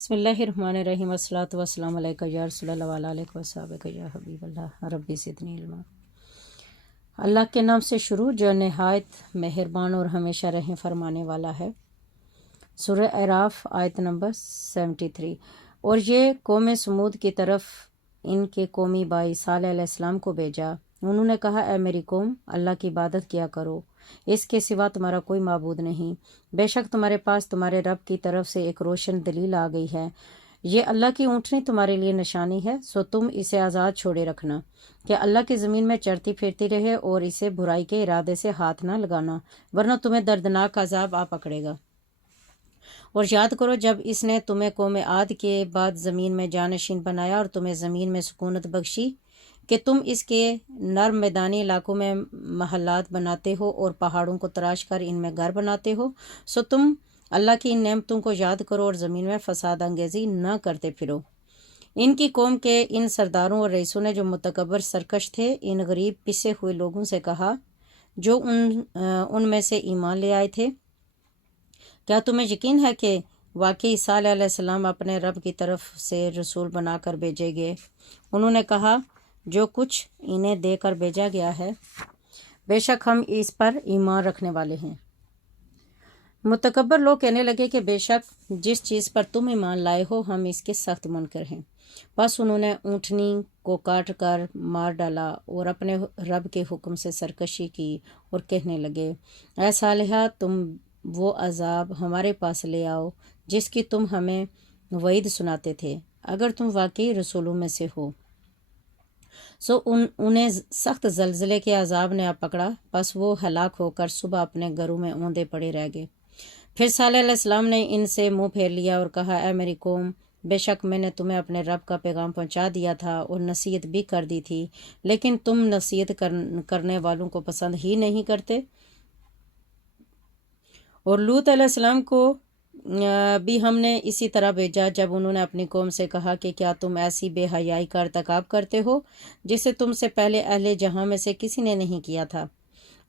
بسم اللہ الرحمن الرحیم والصلاۃ والسلام علیکہ یا رسول اللہ وعلی آلہ وصحبہ یا حبیب اللہ ربی زدنی علما۔ اللہ کے نام سے شروع جو نہایت مہربان اور ہمیشہ رحم فرمانے والا ہے۔ سورہ اعراف آیت نمبر 73۔ اور یہ قوم سمود کی طرف ان کے قومی بھائی صالح علیہ السلام کو بھیجا۔ انہوں نے کہا، اے میری قوم، اللہ کی عبادت کیا کرو، اس کے سوا تمہارا کوئی معبود نہیں۔ بے شک تمہارے پاس تمہارے رب کی طرف سے ایک روشن دلیل آ گئی ہے۔ یہ اللہ کی اونٹنی تمہارے لیے نشانی ہے، سو تم اسے آزاد چھوڑے رکھنا کہ اللہ کی زمین میں چرتی پھرتی رہے، اور اسے برائی کے ارادے سے ہاتھ نہ لگانا، ورنہ تمہیں دردناک عذاب آ پکڑے گا۔ اور یاد کرو جب اس نے تمہیں قوم عاد کے بعد زمین میں جانشین بنایا اور تمہیں زمین میں سکونت بخشی کہ تم اس کے نرم میدانی علاقوں میں محلات بناتے ہو اور پہاڑوں کو تراش کر ان میں گھر بناتے ہو، سو تم اللہ کی ان نعمتوں کو یاد کرو اور زمین میں فساد انگیزی نہ کرتے پھرو۔ ان کی قوم کے ان سرداروں اور رئیسوں نے جو متکبر سرکش تھے، ان غریب پسے ہوئے لوگوں سے کہا جو ان میں سے ایمان لے آئے تھے، کیا تمہیں یقین ہے کہ واقعی صالح علیہ السلام اپنے رب کی طرف سے رسول بنا کر بھیجے گئے؟ انہوں نے کہا، جو کچھ انہیں دے کر بھیجا گیا ہے، بے شک ہم اس پر ایمان رکھنے والے ہیں۔ متکبر لوگ کہنے لگے کہ بے شک جس چیز پر تم ایمان لائے ہو ہم اس کے سخت منکر ہیں۔ بس انہوں نے اونٹنی کو کاٹ کر مار ڈالا اور اپنے رب کے حکم سے سرکشی کی اور کہنے لگے، اے صالحہ، تم وہ عذاب ہمارے پاس لے آؤ جس کی تم ہمیں وعید سناتے تھے، اگر تم واقعی رسولوں میں سے ہو۔ سو انہیں سخت زلزلے کے عذاب نے آ پکڑا، بس وہ ہلاک ہو کر صبح اپنے گھروں میں اوندے پڑے رہ گئے۔ پھر صالح علیہ السلام نے ان سے منہ پھیر لیا اور کہا، اے میری قوم، بے شک میں نے تمہیں اپنے رب کا پیغام پہنچا دیا تھا اور نصیحت بھی کر دی تھی، لیکن تم نصیحت کرنے والوں کو پسند ہی نہیں کرتے۔ اور لوط علیہ السلام کو بھی ہم نے اسی طرح بھیجا جب انہوں نے اپنی قوم سے کہا کہ کیا تم ایسی بے حیائی کا ارتکاب کرتے ہو جسے تم سے پہلے اہل جہاں میں سے کسی نے نہیں کیا تھا؟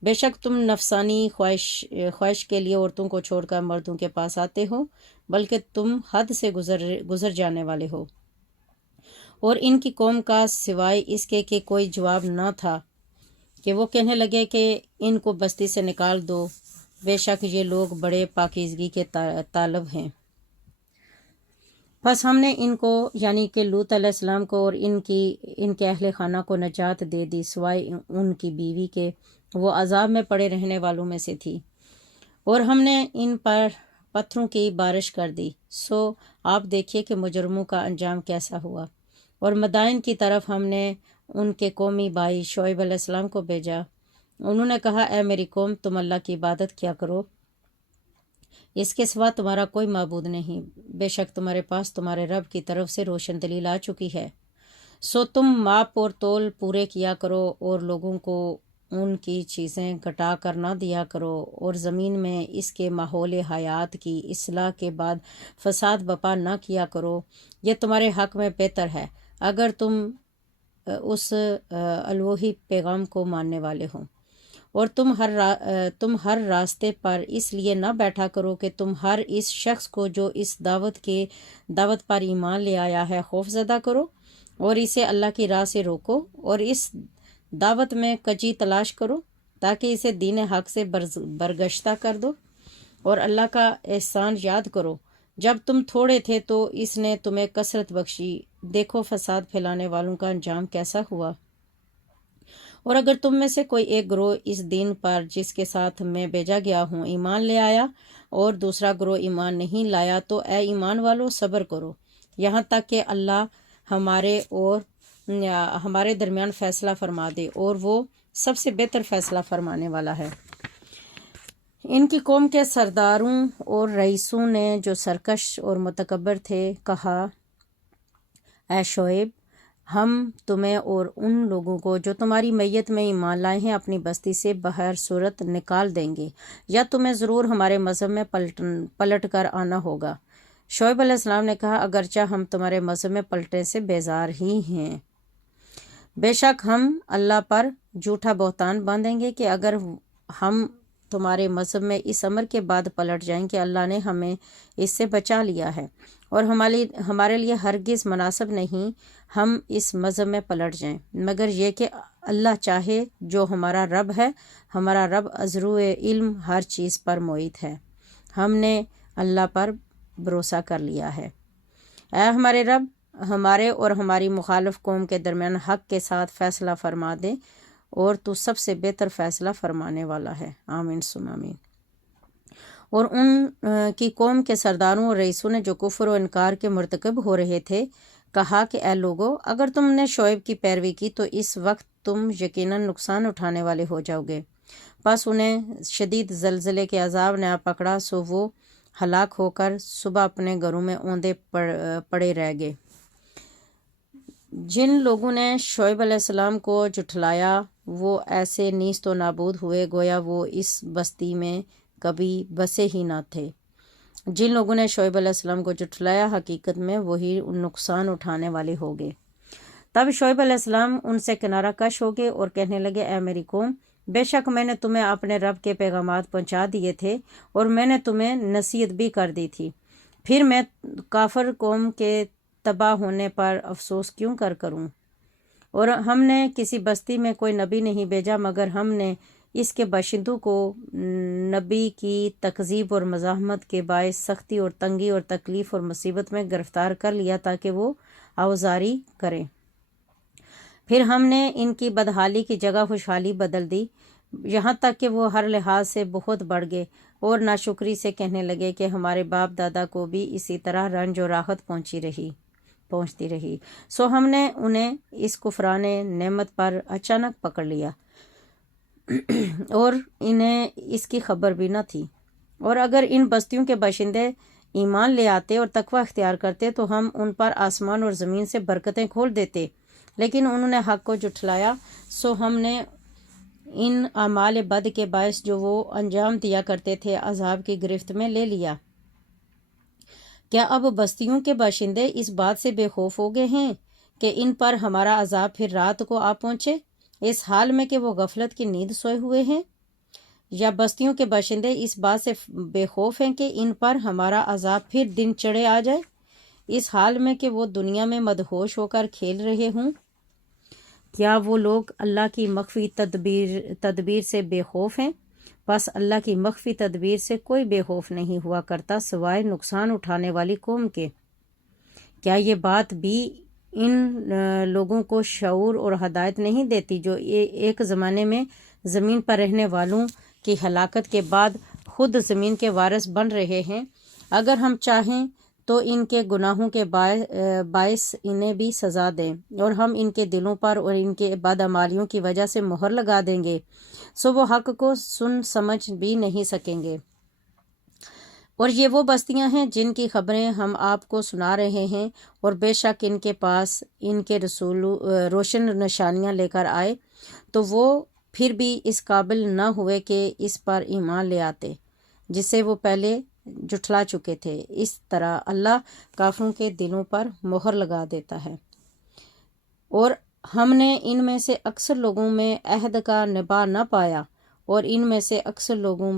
بے شک تم نفسانی خواہش کے لیے عورتوں کو چھوڑ کر مردوں کے پاس آتے ہو، بلکہ تم حد سے گزر جانے والے ہو۔ اور ان کی قوم کا سوائے اس کے کہ کوئی جواب نہ تھا کہ وہ کہنے لگے کہ ان کو بستی سے نکال دو، بے شک یہ لوگ بڑے پاکیزگی کے طالب ہیں۔ بس ہم نے ان کو یعنی کہ لوط علیہ السلام کو اور ان کے اہل خانہ کو نجات دے دی، سوائے ان کی بیوی کے، وہ عذاب میں پڑے رہنے والوں میں سے تھی۔ اور ہم نے ان پر پتھروں کی بارش کر دی، سو آپ دیکھیے کہ مجرموں کا انجام کیسا ہوا۔ اور مدائن کی طرف ہم نے ان کے قومی بھائی شعیب علیہ السلام کو بھیجا۔ انہوں نے کہا، اے میری قوم، تم اللہ کی عبادت کیا کرو، اس کے سوا تمہارا کوئی معبود نہیں۔ بے شک تمہارے پاس تمہارے رب کی طرف سے روشن دلیل آ چکی ہے، سو تم ماپ اور تول پورے کیا کرو اور لوگوں کو ان کی چیزیں گھٹا کر نہ دیا کرو، اور زمین میں اس کے ماحول حیات کی اصلاح کے بعد فساد برپا نہ کیا کرو۔ یہ تمہارے حق میں بہتر ہے اگر تم اس الوہی پیغام کو ماننے والے ہو۔ اور تم ہر راستے پر اس لیے نہ بیٹھا کرو کہ تم ہر اس شخص کو جو اس دعوت پر ایمان لے آیا ہے خوف زدہ کرو، اور اسے اللہ کی راہ سے روکو، اور اس دعوت میں کجی تلاش کرو تاکہ اسے دین حق سے برگشتہ کر دو۔ اور اللہ کا احسان یاد کرو، جب تم تھوڑے تھے تو اس نے تمہیں کثرت بخشی، دیکھو فساد پھیلانے والوں کا انجام کیسا ہوا۔ اور اگر تم میں سے کوئی ایک گروہ اس دین پر جس کے ساتھ میں بھیجا گیا ہوں ایمان لے آیا اور دوسرا گروہ ایمان نہیں لایا، تو اے ایمان والو صبر کرو یہاں تک کہ اللہ ہمارے درمیان فیصلہ فرما دے، اور وہ سب سے بہتر فیصلہ فرمانے والا ہے۔ ان کی قوم کے سرداروں اور رئیسوں نے جو سرکش اور متکبر تھے کہا، اے شعیب، ہم تمہیں اور ان لوگوں کو جو تمہاری میت میں ایمان لائے ہیں اپنی بستی سے بہر صورت نکال دیں گے، یا تمہیں ضرور ہمارے مذہب میں پلٹ کر آنا ہوگا۔ شعیب علیہ السلام نے کہا، اگرچہ ہم تمہارے مذہب میں پلٹنے سے بیزار ہی ہیں، بے شک ہم اللہ پر جھوٹا بہتان باندھیں گے کہ اگر ہم تمہارے مذہب میں اس امر کے بعد پلٹ جائیں کہ اللہ نے ہمیں اس سے بچا لیا ہے، اور ہمارے لیے ہرگز مناسب نہیں ہم اس مذہب میں پلٹ جائیں، مگر یہ کہ اللہ چاہے جو ہمارا رب ہے، ہمارا رب ازرو علم ہر چیز پر محیط ہے، ہم نے اللہ پر بھروسہ کر لیا ہے۔ اے ہمارے رب، ہمارے اور ہماری مخالف قوم کے درمیان حق کے ساتھ فیصلہ فرما دے، اور تو سب سے بہتر فیصلہ فرمانے والا ہے، آمین ثم آمین۔ اور ان کی قوم کے سرداروں اور رئیسوں نے جو کفر و انکار کے مرتکب ہو رہے تھے کہا کہ اے لوگو، اگر تم نے شعیب کی پیروی کی تو اس وقت تم یقیناً نقصان اٹھانے والے ہو جاؤ گے۔ پس انہیں شدید زلزلے کے عذاب نے آ پکڑا، سو وہ ہلاک ہو کر صبح اپنے گھروں میں اوندے پڑے رہ گئے۔ جن لوگوں نے شعیب علیہ السلام کو جھٹلایا وہ ایسے نیست و نابود ہوئے گویا وہ اس بستی میں کبھی بسے ہی نہ تھے۔ جن لوگوں نے شعیب علیہ السلام کو جھٹلایا حقیقت میں وہی نقصان اٹھانے والے ہو گئے۔ تب شعیب علیہ السلام ان سے کنارہ کش ہو گئے اور کہنے لگے، اے میری قوم، بے شک میں نے تمہیں اپنے رب کے پیغامات پہنچا دیے تھے اور میں نے تمہیں نصیحت بھی کر دی تھی، پھر میں کافر قوم کے تباہ ہونے پر افسوس کیوں کروں؟ اور ہم نے کسی بستی میں کوئی نبی نہیں بھیجا مگر ہم نے اس کے باشندوں کو نبی کی تکذیب اور مزاحمت کے باعث سختی اور تنگی اور تکلیف اور مصیبت میں گرفتار کر لیا تاکہ وہ آوزاری کریں۔ پھر ہم نے ان کی بدحالی کی جگہ خوشحالی بدل دی، یہاں تک کہ وہ ہر لحاظ سے بہت بڑھ گئے اور ناشکری سے کہنے لگے کہ ہمارے باپ دادا کو بھی اسی طرح رنج اور راحت پہنچتی رہی، سو ہم نے انہیں اس کفران نعمت پر اچانک پکڑ لیا اور انہیں اس کی خبر بھی نہ تھی۔ اور اگر ان بستیوں کے باشندے ایمان لے آتے اور تقوی اختیار کرتے تو ہم ان پر آسمان اور زمین سے برکتیں کھول دیتے، لیکن انہوں نے حق کو جھٹلایا، سو ہم نے ان اعمال بد کے باعث جو وہ انجام دیا کرتے تھے عذاب کی گرفت میں لے لیا۔ کیا اب بستیوں کے باشندے اس بات سے بے خوف ہو گئے ہیں کہ ان پر ہمارا عذاب پھر رات کو آ پہنچے، اس حال میں کہ وہ غفلت کی نیند سوئے ہوئے ہیں؟ یا بستیوں کے باشندے اس بات سے بے خوف ہیں کہ ان پر ہمارا عذاب پھر دن چڑھے آ جائے، اس حال میں کہ وہ دنیا میں مدہوش ہو کر کھیل رہے ہوں؟ کیا وہ لوگ اللہ کی مخفی تدبیر سے بے خوف ہیں؟ بس اللہ کی مخفی تدبیر سے کوئی بے خوف نہیں ہوا کرتا سوائے نقصان اٹھانے والی قوم کے۔ کیا یہ بات بھی ان لوگوں کو شعور اور ہدایت نہیں دیتی جو ایک زمانے میں زمین پر رہنے والوں کی ہلاکت کے بعد خود زمین کے وارث بن رہے ہیں؟ اگر ہم چاہیں تو ان کے گناہوں کے باعث انہیں بھی سزا دیں، اور ہم ان کے دلوں پر اور ان کے بدعمالیوں کی وجہ سے مہر لگا دیں گے، سو وہ حق کو سن سمجھ بھی نہیں سکیں گے۔ اور یہ وہ بستیاں ہیں جن کی خبریں ہم آپ کو سنا رہے ہیں، اور بے شک ان کے پاس ان کے رسول روشن نشانیاں لے کر آئے تو وہ پھر بھی اس قابل نہ ہوئے کہ اس پر ایمان لے آتے جسے وہ پہلے جھٹلا چکے تھے۔ اس طرح اللہ کافروں کے دلوں پر مہر لگا دیتا ہے۔ اور ہم نے ان میں سے اکثر لوگوں میں عہد کا نبھا نہ پایا، اور ان میں سے اکثر لوگوں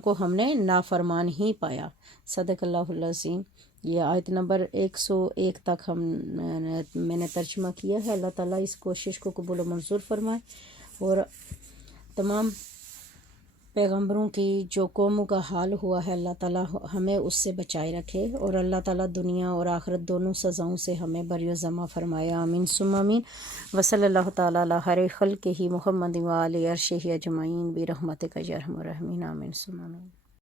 کو ہم نے نافرمان ہی پایا۔ صدق اللہ العظیم۔ یہ آیت نمبر 101 تک میں نے ترجمہ کیا ہے۔ اللہ تعالیٰ اس کوشش کو قبول و منظور فرمائے، اور تمام پیغمبروں کی جو قوموں کا حال ہوا ہے اللہ تعالیٰ ہمیں اس سے بچائے رکھے، اور اللہ تعالیٰ دنیا اور آخرت دونوں سزاؤں سے ہمیں بری و ذمہ فرمائے، آمین ثم آمین۔ وصلی اللہ تعالیٰ علی خیر خلقہ محمد وآلہ عرشہ اجمعین برحمتک یا ارحم الراحمین، آمین ثم آمین۔